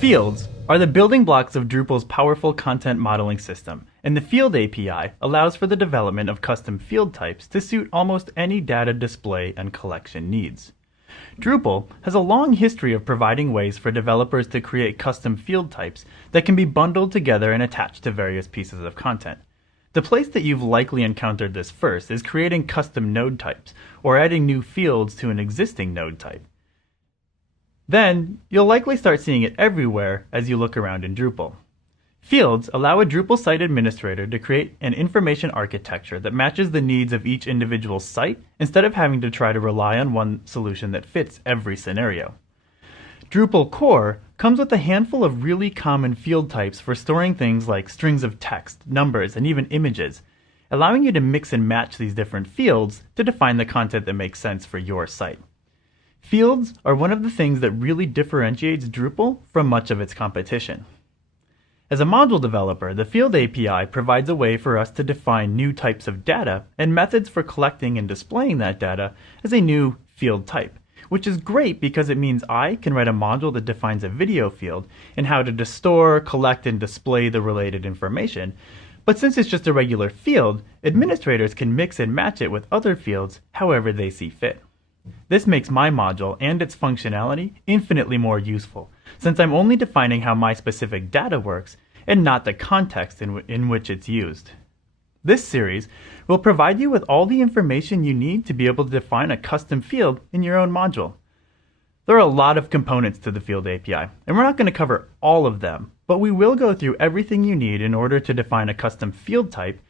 Fields are the building blocks of Drupal's powerful content modeling system, and the Field API allows for the development of custom field types to suit almost any data display and collection needs. Drupal has a long history of providing ways for developers to create custom field types that can be bundled together and attached to various pieces of content. The place that you've likely encountered this first is creating custom node types, or adding new fields to an existing node type. Then, you'll likely start seeing it everywhere as you look around in Drupal. Fields allow a Drupal site administrator to create an information architecture that matches the needs of each individual site instead of having to try to rely on one solution that fits every scenario. Drupal core comes with a handful of really common field types for storing things like strings of text, numbers, and even images, allowing you to mix and match these different fields to define the content that makes sense for your site. Fields are one of the things that really differentiates Drupal from much of its competition. As a module developer, the Field API provides a way for us to define new types of data and methods for collecting and displaying that data as a new field type, which is great because it means I can write a module that defines a video field and how to store, collect, and display the related information. But since it's just a regular field, administrators can mix and match it with other fields however they see fit. This makes my module and its functionality infinitely more useful, since I'm only defining how my specific data works and not the context in which it's used. This series will provide you with all the information you need to be able to define a custom field in your own module. There are a lot of components to the Field API, and we're not going to cover all of them, but we will go through everything you need in order to define a custom field type